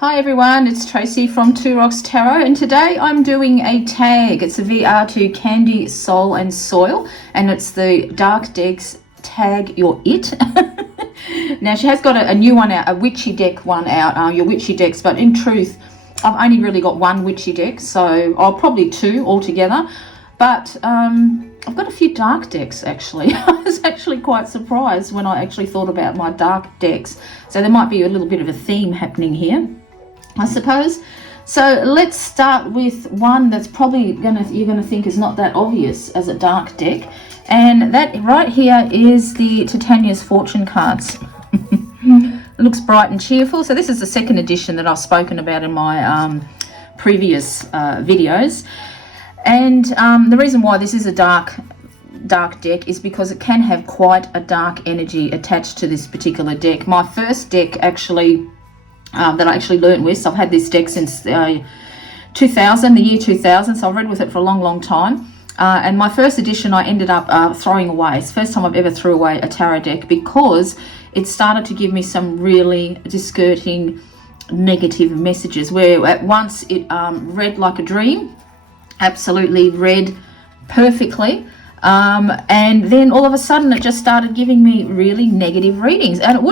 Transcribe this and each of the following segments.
Hi everyone, it's Tracy from Two Rocks Tarot, and today I'm doing a tag. It's a VR2 Candy, Soul and Soil, and it's the Dark Decks Tag Your It. Now she has got a new one out, a witchy deck one out, your witchy decks, but in truth I've only really got one witchy deck, so I'll probably two altogether. But I've got a few dark decks actually. I was actually quite surprised when I actually thought about my dark decks. So there might be a little bit of a theme happening here, I suppose. So let's start with one that's probably you're gonna think is not that obvious as a dark deck, and that right here is the Titanius fortune cards. It looks bright and cheerful. So this is the second edition that I've spoken about in my previous videos, and the reason why this is a dark deck is because it can have quite a dark energy attached to this particular deck. My first deck actually that I actually learned with, so I've had this deck since 2000, the year 2000, so I've read with it for a long time, and my first edition I ended up throwing away. It's the first time I've ever threw away a tarot deck because it started to give me some really discouraging negative messages, where at once it read like a dream, absolutely read perfectly, and then all of a sudden it just started giving me really negative readings, and it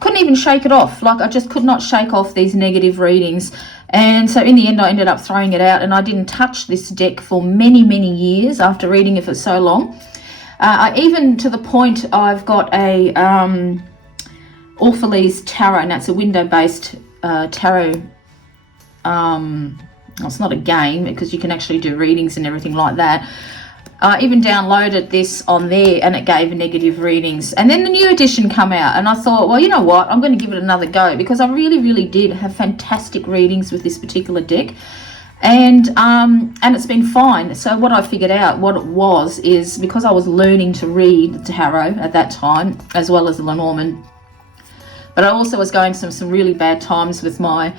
couldn't even shake it off. Like, I just could not shake off these negative readings. And so in the end I ended up throwing it out, and I didn't touch this deck for many years after reading it for so long. Even to the point I've got a Orphalese tarot, and that's a window-based tarot. It's not a game because you can actually do readings and everything like that. I even downloaded this on there and it gave negative readings. And then the new edition come out, and I thought, well, you know what, I'm going to give it another go, because I really did have fantastic readings with this particular deck, and it's been fine. So what I figured out what it was is, because I was learning to read the tarot at that time as well as the Lenormand, but I also was going some really bad times with my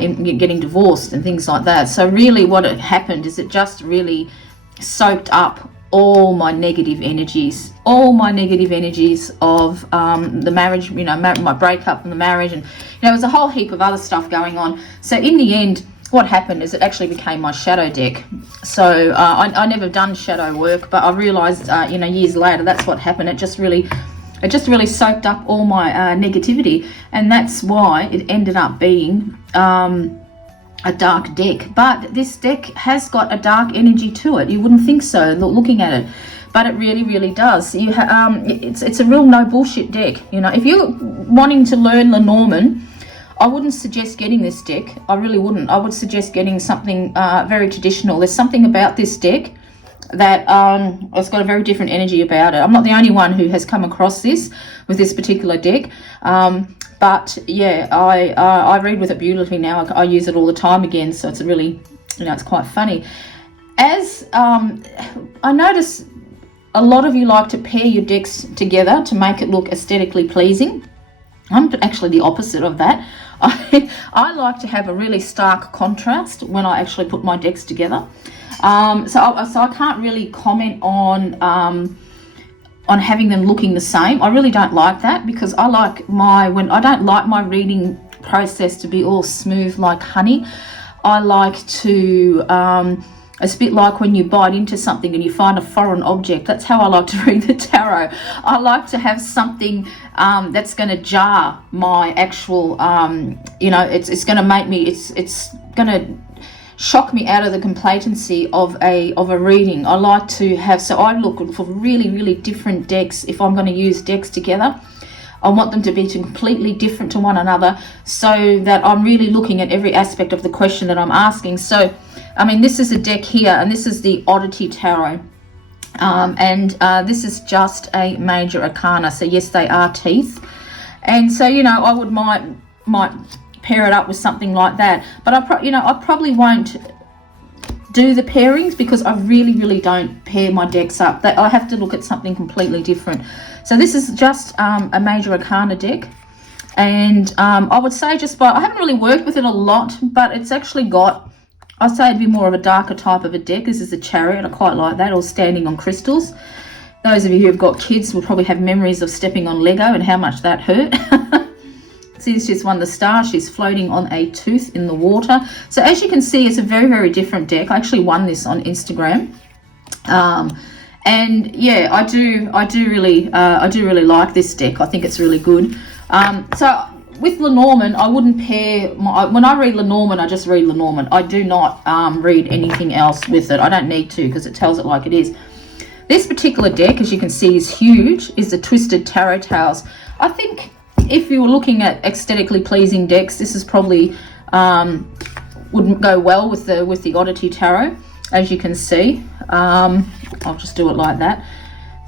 in getting divorced and things like that. So really what had happened is it just really soaked up all my negative energies of the marriage, you know, my breakup and the marriage, and there was a whole heap of other stuff going on. So in the end what happened is it actually became my shadow deck. So I never done shadow work, but I realized years later that's what happened. It just really soaked up all my negativity, and that's why it ended up being a dark deck. But this deck has got a dark energy to it. You wouldn't think so looking at it, but it really does. It's a real no bullshit deck. You know, if you're wanting to learn Lenormand, I wouldn't suggest getting this deck. I really wouldn't. I would suggest getting something very traditional. There's something about this deck that it's got a very different energy about it. I'm not the only one who has come across this with this particular deck, but yeah, I read with it beautifully now. I use it all the time again, so it's really, it's quite funny. As I notice a lot of you like to pair your decks together to make it look aesthetically pleasing. I'm actually the opposite of that. I like to have a really stark contrast when I actually put my decks together. So I can't really comment on having them looking the same. I really don't like that, because I don't like my reading process to be all smooth like honey. I like to it's a bit like when you bite into something and you find a foreign object. That's how I like to read the tarot. I like to have something that's going to jar my actual it's going to make me it's going to shock me out of the complacency of a reading. I like to have, so I look for really different decks. If I'm going to use decks together, I want them to be completely different to one another, so that I'm really looking at every aspect of the question that I'm asking. So I mean, this is a deck here, and this is the Oddity Tarot, and this is just a major arcana. So yes, they are teeth, and so I would might pair it up with something like that, but I probably won't do the pairings, because I really don't pair my decks up. I have to look at something completely different. So this is just a major arcana deck, and I would say I haven't really worked with it a lot, but it's actually got, I'd say it'd be more of a darker type of a deck. This is a Chariot. I quite like that, or standing on crystals. Those of you who have got kids will probably have memories of stepping on Lego and how much that hurt. See, this is one, the star. She's floating on a tooth in the water. So as you can see, it's a very, very different deck. I actually won this on Instagram. And yeah, I do really like this deck. I think it's really good. So with Lenormand, I wouldn't pair when I read Lenormand, I just read Lenormand. I do not read anything else with it. I don't need to, because it tells it like it is. This particular deck, as you can see, is huge, is the Twisted Tarot Tales. I think if you were looking at aesthetically pleasing decks, this is probably wouldn't go well with the Oddity Tarot, as you can see. I'll just do it like that.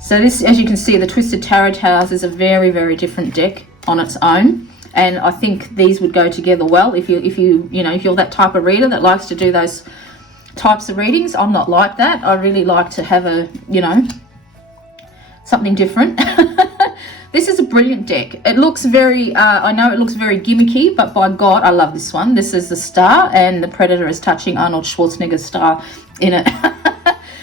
So this, as you can see, the Twisted Tarot Tales is a very, very different deck on its own, and I think these would go together well if you're that type of reader that likes to do those types of readings. I'm not like that. I really like to have a something different. This is a brilliant deck. It looks very I know it looks very gimmicky, but by God, I love this one. This is the star, and the Predator is touching Arnold Schwarzenegger's star in it.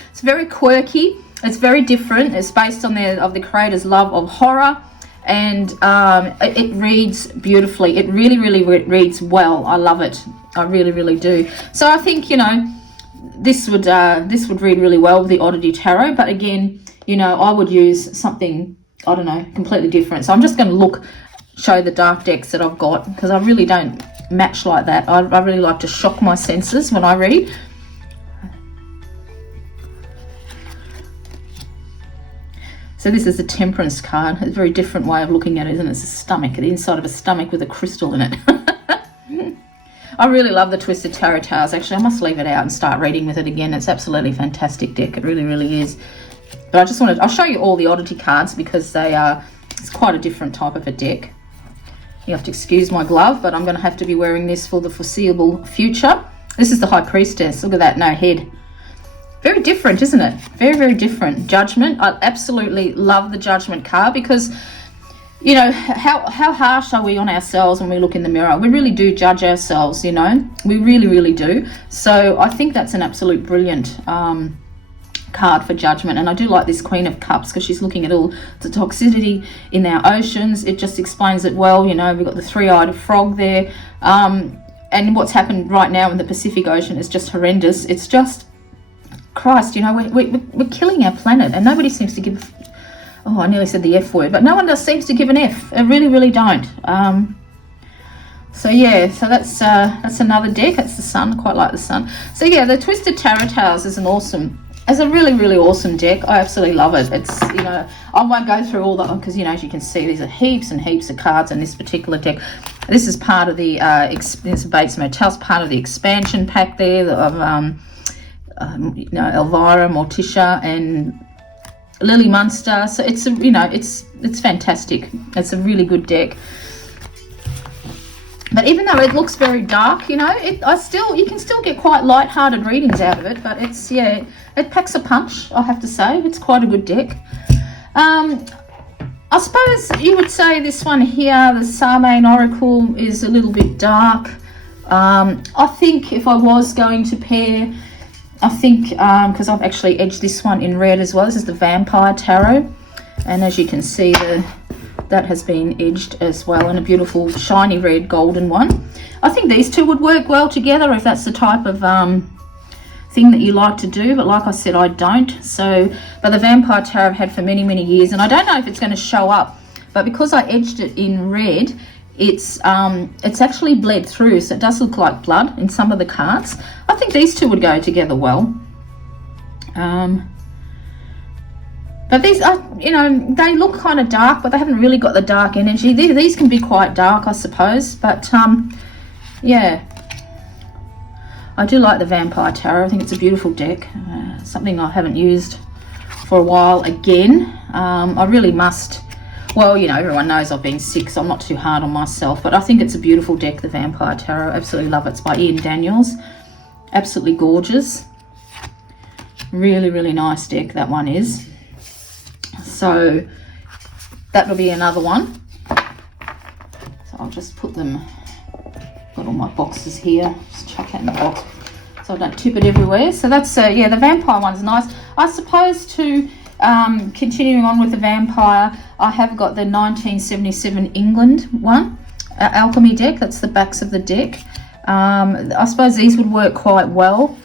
It's very quirky. It's very different. It's based on the creator's love of horror, and it reads beautifully. It really, really reads well. I love it. I really, really do. So I think this would read really well with the Oddity Tarot. But again, I would use something, I don't know, completely different. So I'm just going to show the dark decks that I've got, because I really don't match like that. I really like to shock my senses when I read. So this is a Temperance card. It's a very different way of looking at it, isn't it? It's a stomach, the inside of a stomach with a crystal in it. I really love the Twisted Tarot Tales. Actually, I must leave it out and start reading with it again. It's absolutely fantastic deck. It really, really is. But I'll show you all the Oddity cards, because it's quite a different type of a deck. You have to excuse my glove, but I'm going to have to be wearing this for the foreseeable future. This is the High Priestess. Look at that, no head. Very different, isn't it? Very, very different. Judgment. I absolutely love the Judgment card, because, how harsh are we on ourselves when we look in the mirror? We really do judge ourselves, We really, really do. So I think that's an absolute brilliant card for Judgment. And I do like this Queen of Cups, because she's looking at all the toxicity in our oceans. It just explains it well. We've got the three-eyed frog there. And what's happened right now in the Pacific Ocean is just horrendous. It's just... Christ, we're killing our planet, and nobody seems to give... Oh, I nearly said the F word, but no one seems to give an F. They really, really don't. So yeah, so that's another deck. That's the Sun. Quite like the Sun. So yeah, the Twisted Tarot Tales is a really, really awesome deck. I absolutely love it. It's I won't go through all that, because as you can see, there's heaps and heaps of cards in this particular deck. This is part of the Bates Motel's part of the expansion pack there of Elvira, Morticia, and Lily Munster. So it's it's fantastic. It's a really good deck. But even though it looks very dark, you can still get quite light-hearted readings out of it. But it packs a punch, I have to say. It's quite a good deck. I suppose you would say this one here, the Sarmain Oracle, is a little bit dark. I think if I was going to pair, because I've actually edged this one in red as well. This is the Vampire Tarot, and as you can see, that has been edged as well in a beautiful shiny red golden one. I think these two would work well together if that's the type of thing that you like to do, but like I said, I don't. But the Vampire Tarot I've had for many, many years, and I don't know if it's going to show up, but because I edged it in red, it's actually bled through, so it does look like blood in some of the cards. I think these two would go together well. But these are, they look kind of dark, but they haven't really got the dark energy. These can be quite dark, I suppose, but yeah. I do like the Vampire Tarot. I think it's a beautiful deck. Something I haven't used for a while again. I really must. Well, everyone knows I've been sick, so I'm not too hard on myself. But I think it's a beautiful deck, the Vampire Tarot. Absolutely love it. It's by Ian Daniels. Absolutely gorgeous. Really, really nice deck, that one is. So that will be another one. So I'll just put them... Got all my boxes here. Just chuck that in the box so I don't tip it everywhere. So that's, yeah, the Vampire one's nice. I suppose to... continuing on with the Vampire, I have got the 1977 England one. alchemy deck. That's the backs of the deck. I suppose these would work quite well.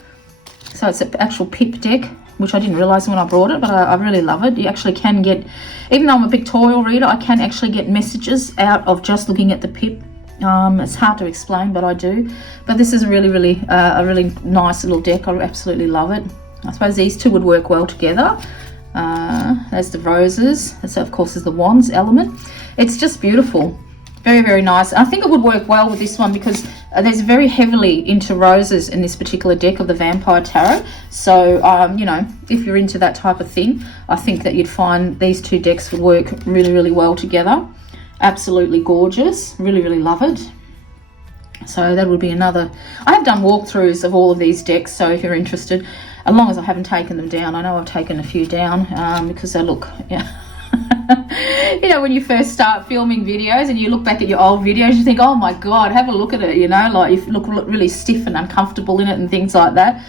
So it's an actual pip deck, which I didn't realise when I brought it, but I really love it. You actually can get, even though I'm a pictorial reader, I can actually get messages out of just looking at the pip. It's hard to explain, but I do. But this is a really nice little deck. I absolutely love it. I suppose these two would work well together. There's the roses. This, of course, is the wands element. It's just beautiful. Very nice. I think it would work well with this one because there's very heavily into roses in this particular deck of the Vampire Tarot. So, you know, if you're into that type of thing, I think that you'd find these two decks would work really well together. Absolutely gorgeous. Really love it. So that would be another. I have done walkthroughs of all of these decks, so if you're interested, as long as I haven't taken them down. I know I've taken a few down because they look, yeah. You know, when you first start filming videos and you look back at your old videos, you think, oh my god, have a look at it, you know, like you look really stiff and uncomfortable in it and things like that.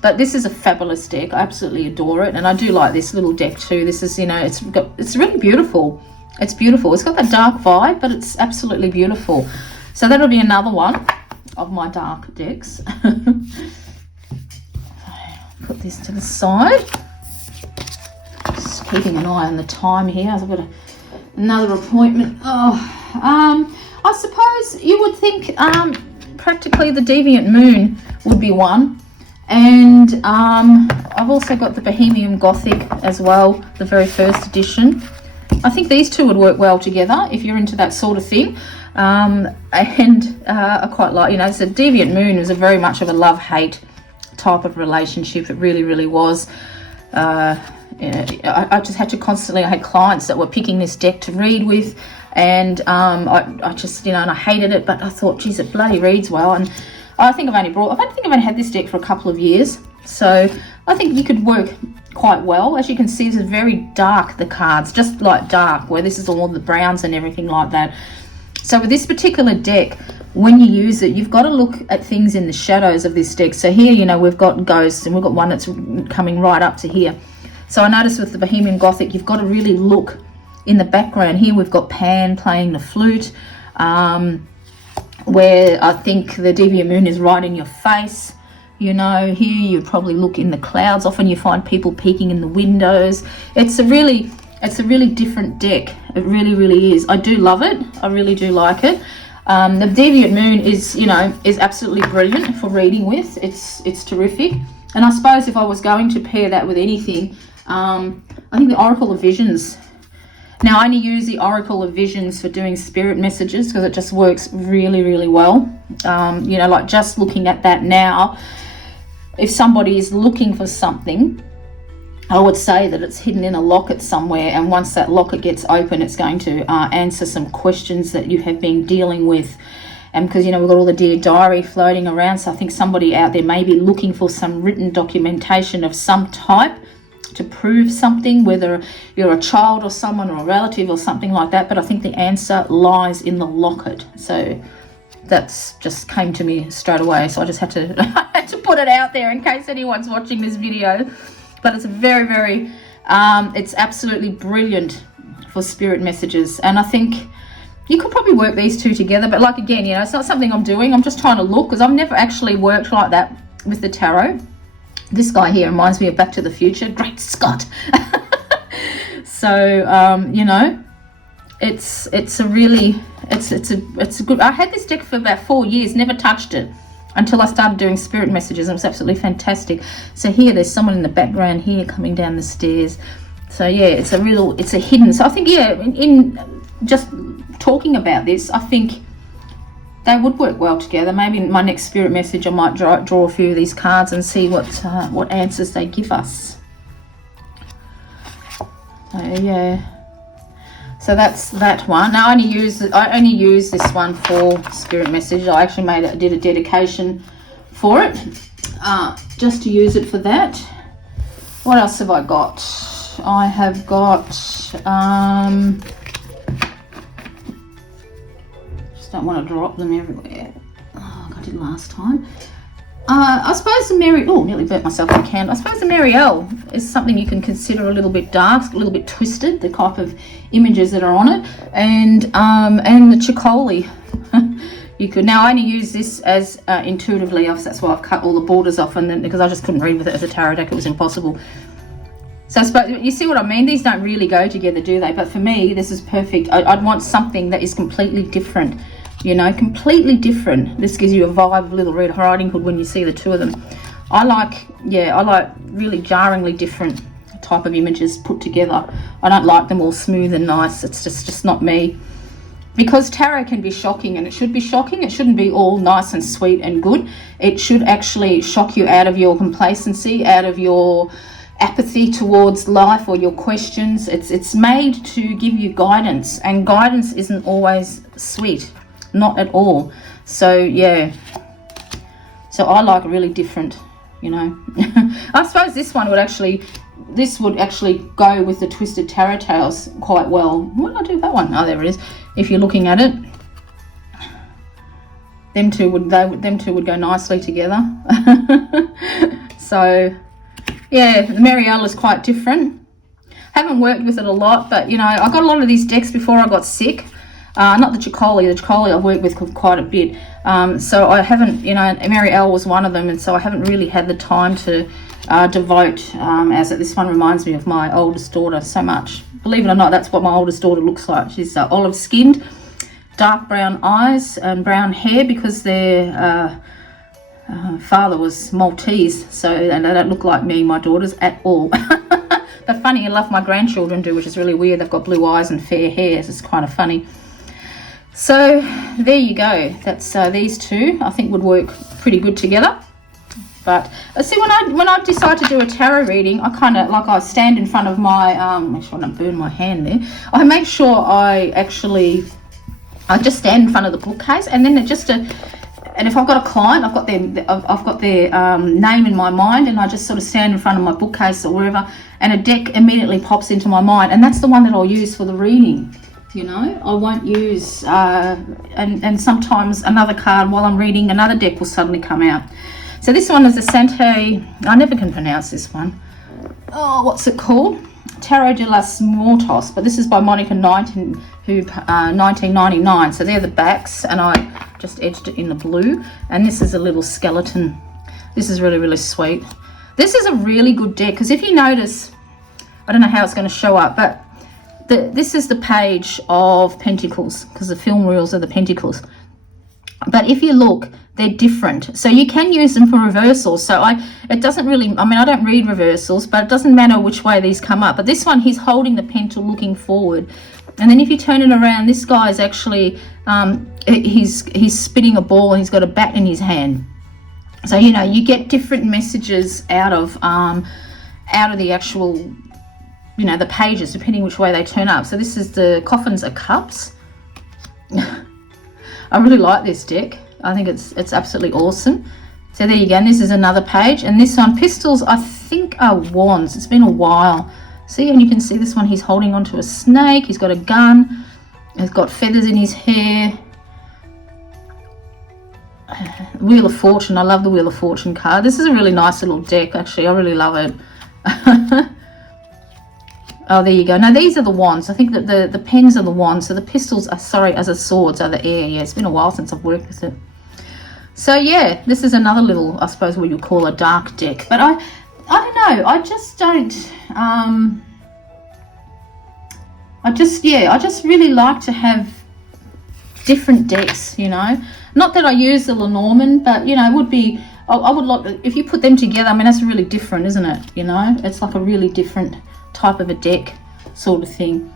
But this is a fabulous deck. I absolutely adore it, and I do like this little deck too. This is, you know, it's really beautiful. It's beautiful. It's got that dark vibe, but it's absolutely beautiful. So that'll be another one of my dark decks. Put this to the side. Just keeping an eye on the time here. I've got another appointment. I suppose you would think practically the Deviant Moon would be one. And I've also got the Bohemian Gothic as well, the very first edition. I think these two would work well together if you're into that sort of thing. I quite like, you know, so Deviant Moon was a very much of a love-hate type of relationship. It really was. You know, I just had to constantly, I had clients that were picking this deck to read with, and I just, you know, and I hated it, but I thought, geez, it bloody reads well. And I think I've only had this deck for a couple of years, so I think you could work quite well. As you can see, this is very dark, the cards, just like dark, where this is all the browns and everything like that. So with this particular deck, when you use it, you've got to look at things in the shadows of this deck. So here, you know, we've got ghosts, and we've got one that's coming right up to here. So I noticed with the Bohemian Gothic, you've got to really look in the background. Here we've got Pan playing the flute, where I think the Deviant Moon is right in your face. You know, here you'd probably look in the clouds. Often you find people peeking in the windows. It's a really different deck. It really is. I do love it. I really do like it. The Deviant Moon is, you know, is absolutely brilliant for reading with. It's terrific. And I suppose if I was going to pair that with anything, I think the Oracle of Visions. Now I only use the Oracle of Visions for doing spirit messages because it just works really well. You know, like just looking at that now, if somebody is looking for something, I would say that it's hidden in a locket somewhere, and once that locket gets open, it's going to answer some questions that you have been dealing with. And because, you know, we've got all the Dear Diary floating around, so I think somebody out there may be looking for some written documentation of some type to prove something, whether you're a child or someone or a relative or something like that. But I think the answer lies in the locket. So that's just came to me straight away. So I just had to, I had to put it out there in case anyone's watching this video. But it's very, it's absolutely brilliant for spirit messages. And I think you could probably work these two together. But like, again, you know, it's not something I'm doing. I'm just trying to look, because I've never actually worked like that with the tarot. This guy here reminds me of Back to the Future. Great Scott. So, you know, it's a good, I had this deck for about 4 years, never touched it until I started doing spirit messages. It was absolutely fantastic. So here, there's someone in the background here coming down the stairs. So yeah, it's a hidden. So I think, yeah, in just talking about this, I think they would work well together. Maybe in my next spirit message, I might draw a few of these cards and see what answers they give us. So yeah, so that's that one. Now I only use this one for spirit message. I actually did a dedication for it, just to use it for that. What else have I got? I have got don't want to drop them everywhere. Oh, I did last time. I suppose the nearly burnt myself on the candle. I suppose the Ariel is something you can consider a little bit dark, a little bit twisted, the type of images that are on it, and the Chicoli. You could, now I only use this as intuitively, that's why I've cut all the borders off, and then because I just couldn't read with it as a tarot deck, it was impossible. So I suppose, you see what I mean? These don't really go together, do they? But for me, this is perfect. I'd want something that is completely different, you know, completely different. This gives you a vibe of Little Red Riding Hood when you see the two of them. I like really jarringly different type of images put together. I don't like them all smooth and nice. It's just not me. Because tarot can be shocking, and it should be shocking. It shouldn't be all nice and sweet and good. It should actually shock you out of your complacency, out of your apathy towards life or your questions. It's made to give you guidance, and guidance isn't always sweet, not at all. So yeah, so I like really different, you know. I suppose this would actually go with the Twisted Tarot Tales quite well. What did I do with that one? Oh, there it is. If you're looking at it, them two would go nicely together. So yeah, the Ariel is quite different. Haven't worked with it a lot, but you know, I got a lot of these decks before I got sick. Not the Chicoli. The Chicoli I've worked with quite a bit. So I haven't, you know, Ariel was one of them, and so I haven't really had the time to devote, as this one reminds me of my oldest daughter so much. Believe it or not, that's what my oldest daughter looks like. She's olive skinned, dark brown eyes and brown hair, because their father was Maltese, so, and they don't look like me, my daughters, at all. But funny enough, my grandchildren do, which is really weird. They've got blue eyes and fair hair, so it's kind of funny. So there you go. That's these two I think would work pretty good together. But see, when I decide to do a tarot reading, I kind of I stand in front of my make sure I don't burn my hand there. I make sure I just stand in front of the bookcase, and then and if I've got a client, I've got their name in my mind, and I just sort of stand in front of my bookcase or wherever, and a deck immediately pops into my mind, and that's the one that I'll use for the reading. You know, I won't use and sometimes another card while I'm reading, another deck will suddenly come out. So this one is a Sante, I never can pronounce this one. Oh, what's it called? Tarot de las Muatos, but this is by Monica Knighton, 1999. So they're the backs, and I just edged it in the blue. And this is a little skeleton. This is really, really sweet. This is a really good deck, because if you notice, I don't know how it's going to show up, but this is the page of Pentacles, because the film wheels are the Pentacles. But if you look, they're different, so you can use them for reversals. So it doesn't really, I mean, I don't read reversals, but it doesn't matter which way these come up. But this one, he's holding the pental looking forward, and then if you turn it around, this guy is actually he's spinning a ball, and he's got a bat in his hand. So you know, you get different messages out of the actual, you know, the pages, depending which way they turn up. So this is the Coffins of Cups. I really like this deck. I think it's absolutely awesome. So there you go, and this is another page, and this one, Pistols, I think are wands. It's been a while. See, and you can see this one, he's holding onto a snake, he's got a gun, he's got feathers in his hair. Wheel of Fortune, I love the Wheel of Fortune card. This is a really nice little deck, actually. I really love it. Oh, there you go. Now, these are the wands. I think that the pens are the wands. So the pistols are, sorry, as the swords are the air. Yeah, it's been a while since I've worked with it. So, yeah, this is another little, I suppose, what you call a dark deck. But I don't know. I just don't, I just really like to have different decks, you know. Not that I use the Lenormand, but, you know, it would be, I would like, if you put them together, I mean, that's really different, isn't it? You know, it's like a really different type of a deck sort of thing.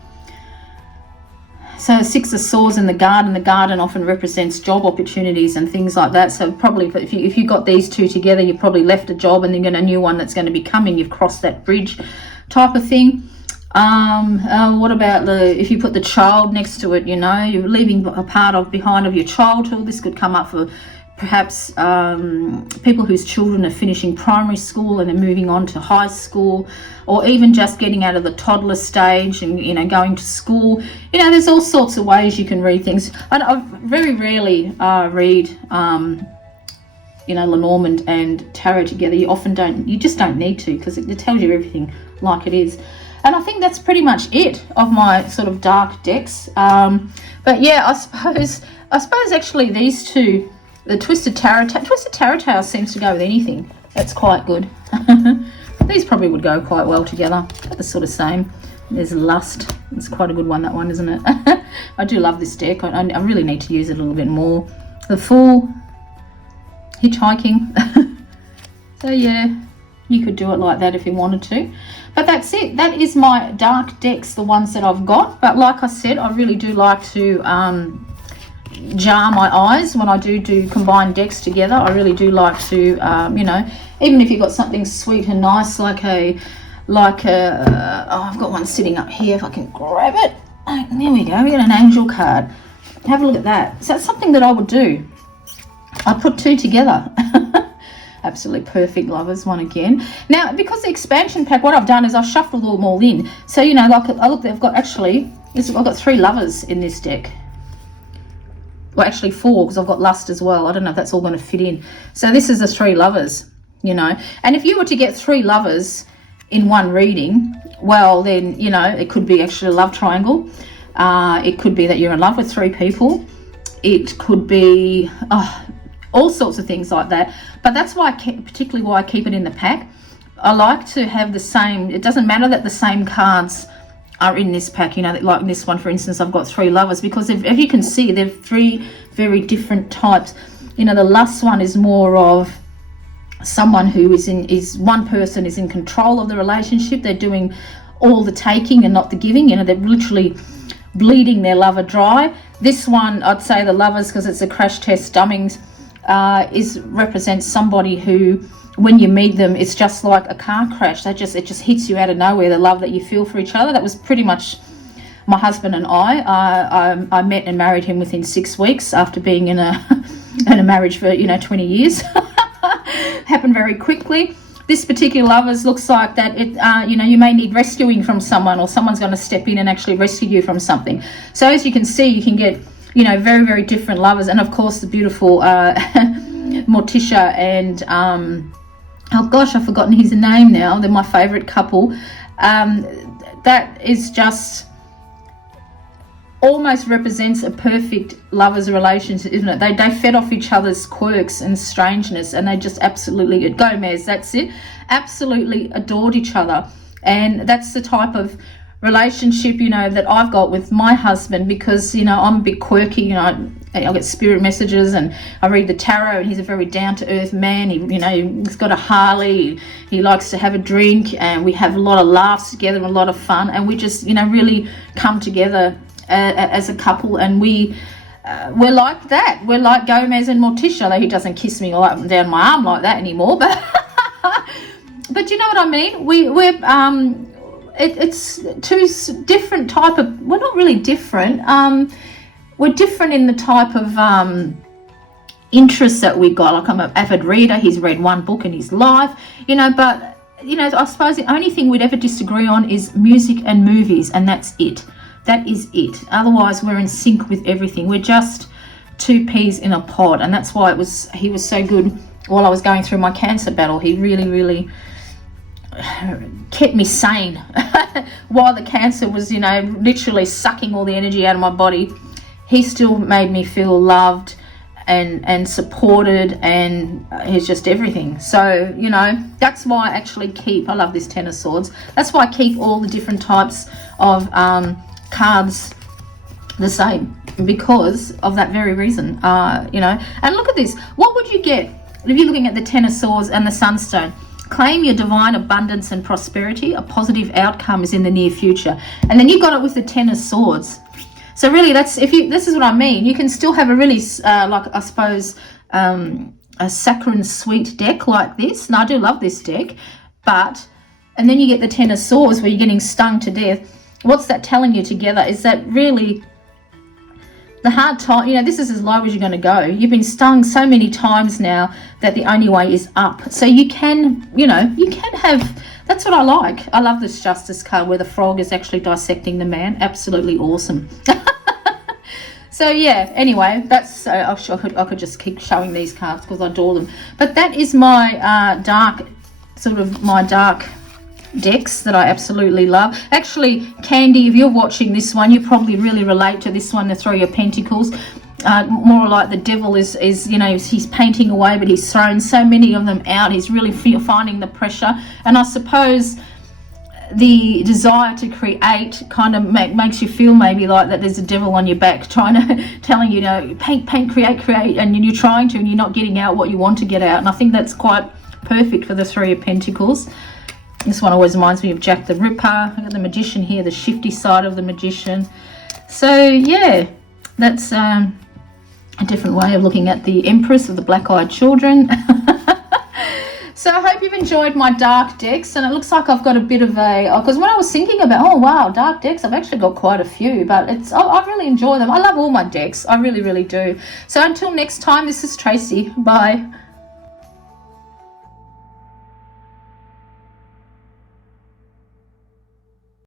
So Six of Swords in the garden often represents job opportunities and things like that. So probably if you got these two together, you've probably left a job and then got a new one that's going to be coming. You've crossed that bridge type of thing. What about if you put the child next to it, you know, you're leaving a part behind of your childhood. This could come up for perhaps people whose children are finishing primary school and they're moving on to high school, or even just getting out of the toddler stage and, you know, going to school. You know, there's all sorts of ways you can read things. I very rarely read you know, Lenormand and tarot together. You just don't need to, because it tells you everything like it is. And I think that's pretty much it of my sort of dark decks. But yeah, I suppose actually these two, the Twisted Tarot seems to go with anything. That's quite good. These probably would go quite well together. The sort of same. There's Lust. It's quite a good one, that one, isn't it? I do love this deck. I really need to use it a little bit more. The Fool, Hitchhiking. So yeah, you could do it like that if you wanted to. But that's it. That is my dark decks, the ones that I've got. But like I said, I really do like to jar my eyes when I do combine decks together. I really do like to, you know, even if you've got something sweet and nice like a oh, I've got one sitting up here if I can grab it. Oh, there we go. We got an angel card. Have a look at that. So that's something that I would do. I put two together. Absolutely perfect, lovers, one again. Now, because the expansion pack, what I've done is I've shuffled them all in. So, you know, like, I've got actually, I've got 3 lovers in this deck. Well, actually 4, because I've got Lust as well. I don't know if that's all going to fit in. So this is the 3 lovers, you know. And if you were to get 3 lovers in one reading, well, then, you know, it could be actually a love triangle. It could be that you're in love with 3 people. It could be all sorts of things like that. But that's why particularly why I keep it in the pack. I like to have the same, it doesn't matter that the same cards are in this pack, you know, like in this one, for instance, I've got 3 lovers, because if you can see, they're 3 very different types. You know, the Lust one is more of someone who is one person is in control of the relationship. They're doing all the taking and not the giving. You know, they're literally bleeding their lover dry. This one, I'd say the lovers, because it's a crash test dummings, represents somebody who, when you meet them, it's just like a car crash. It just hits you out of nowhere, the love that you feel for each other. That was pretty much my husband and I met and married him within 6 weeks after being in a marriage for, you know, 20 years. Happened very quickly. This particular lovers looks like that it, you know, you may need rescuing from someone, or someone's going to step in and actually rescue you from something. So as you can see, you can get, you know, very, very different lovers. And of course the beautiful Morticia and oh gosh, I've forgotten his name now. They're my favorite couple. That is just almost represents a perfect lovers relationship, isn't it? They fed off each other's quirks and strangeness, and they just absolutely, Gomez, that's it, absolutely adored each other. And that's the type of relationship, you know, that I've got with my husband, because, you know, I'm a bit quirky, you know, I get spirit messages and I read the tarot, and he's a very down-to-earth man. He, you know, he's got a Harley, he likes to have a drink, and we have a lot of laughs together and a lot of fun, and we just, you know, really come together as a couple. And we're like that. We're like Gomez and Morticia, though he doesn't kiss me all up and down my arm like that anymore, but but you know what I mean? It's 2 different type of, we're not really different, we're different in the type of interests that we got. Like, I'm an avid reader, he's read 1 book in his life, you know, but, you know, I suppose the only thing we'd ever disagree on is music and movies, and that's it. That is it. Otherwise, we're in sync with everything. We're just 2 peas in a pod, and that's why he was so good while I was going through my cancer battle. He really, really kept me sane while the cancer was, you know, literally sucking all the energy out of my body. He still made me feel loved and supported, and he's just everything. So, you know, that's why I actually I love this 10 of Swords. That's why I keep all the different types of cards the same, because of that very reason. You know, and look at this. What would you get if you're looking at the 10 of Swords and the Sunstone? Claim your divine abundance and prosperity. A positive outcome is in the near future. And then you got it with the 10 of Swords. So really, this is what I mean. You can still have a really, like, I suppose, a saccharine sweet deck like this. And I do love this deck. And then you get the 10 of Swords where you're getting stung to death. What's that telling you together is that really the hard time, you know, this is as low as you're going to go. You've been stung so many times now that the only way is up. So you can, you know, you can have, that's what I like. I love this Justice card where the frog is actually dissecting the man. Absolutely awesome. So yeah, anyway, that's I could just keep showing these cards because I adore them. But that is my dark decks that I absolutely love. Actually, Candy, if you're watching this one, you probably really relate to this one, the Three of Pentacles. More like the devil is you know, he's painting away, but he's thrown so many of them out. He's really finding the pressure, and I suppose the desire to create kind of makes you feel maybe like that there's a devil on your back trying to telling you, paint, create, and you're trying to, and you're not getting out what you want to get out. And I think that's quite perfect for the Three of Pentacles. This one always reminds me of Jack the Ripper. I got the Magician here, the shifty side of the Magician. So yeah, that's a different way of looking at the Empress of the Black-Eyed Children. So I hope you've enjoyed my dark decks, and it looks like I've got a bit of a, because when I was thinking about, oh wow, dark decks, I've actually got quite a few, but I really enjoy them. I love all my decks, I really, really do. So until next time, this is Tracy. Bye.